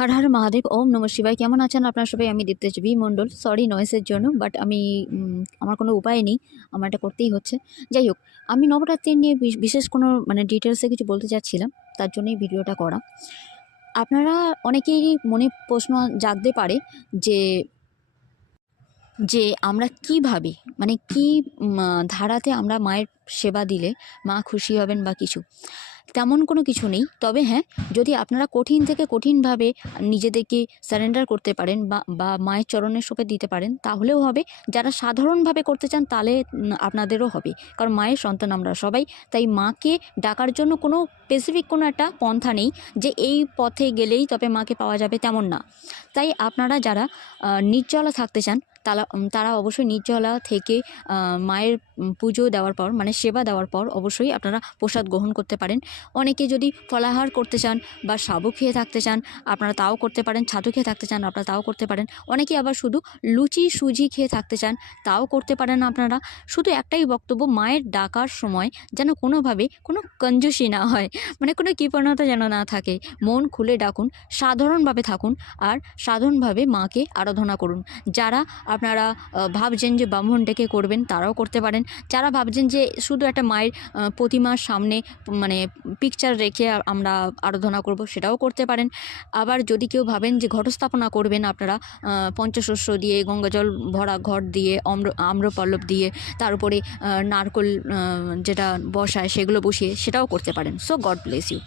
হর হর মহাদেব, ওম নম শিবায়। কেমন আছেন আপনারা সবাই? আমি দীপ্তেশ বি মণ্ডল। সরি নয়েসের জন্য, বাট আমি আমার কোনো উপায় নেই, আমার এটা করতেই হচ্ছে। যাই হোক, আমি নবরাত্রি নিয়ে বিশেষ কোনো ডিটেলসে কিছু বলতে চাচ্ছিলাম, তার জন্যই ভিডিওটা করা। আপনারা অনেকেরই মনে প্রশ্ন জাগতে পারে যে যে আমরা কীভাবে কি ধারাতে আমরা মায়ের সেবা দিলে মা খুশি হবেন বা কিছু তেমন কোনো কিছু নেই। তবে হ্যাঁ, যদি আপনারা কঠিন থেকে কঠিনভাবে নিজেদেরকে সারেন্ডার করতে পারেন বা মায়ের চরণের শোকে দিতে পারেন, তাহলেও হবে। যারা সাধারণভাবে করতে চান তাহলে আপনাদেরও হবে, কারণ মায়ের সন্তান আমরা সবাই। তাই মাকে ডাকার জন্য কোনো স্পেসিফিক কোনো একটা পন্থা নেই যে এই পথে গেলেই তবে মাকে পাওয়া যাবে, তেমন না। তাই আপনারা যারা নির্জলা থাকতে চান তারা অবশ্যই নির্জলা থেকে মায়ের পুজো দেওয়ার পর সেবা দেওয়ার পর অবশ্যই আপনারা প্রসাদ গ্রহণ করতে পারেন। অনেকে যদি ফলাহার করতে চান বা সাবু খেয়ে থাকতে চান আপনারা তাও করতে পারেন, ছাতু খেয়ে থাকতে চান আপনারা তাও করতে পারেন। অনেকে আবার শুধু লুচি সুজি খেয়ে থাকতে চান, তাও করতে পারেন আপনারা। শুধু একটাই বক্তব্য, মায়ের ডাকার সময় যেন কোনোভাবে কোনো কঞ্জুসি না হয়, কোনো কৃপণতা যেন না থাকে। মন খুলে ডাকুন, সাধারণভাবে থাকুন, আর সাধারণভাবে মাকে আরাধনা করুন। যারা আপনারা ভাবছেন যে ব্রাহ্মণ ডেকে করবেন তারাও করতে পারেন। যারা ভাবছেন যে শুধু একটা মায়ের প্রতিমার সামনে পিকচার রেখে আমরা আরাধনা করব, সেটাও করতে পারেন। আবার যদি কেউ ভাবেন যে ঘটস্থাপনা করবেন আপনারা পঞ্চশস্য দিয়ে, গঙ্গাজল ভরা ঘট দিয়ে, আম্রপল্লব দিয়ে, তার উপরে নারকোল যেটা বসায় সেগুলো বসিয়ে, সেটাও করতে পারেন। So God bless you.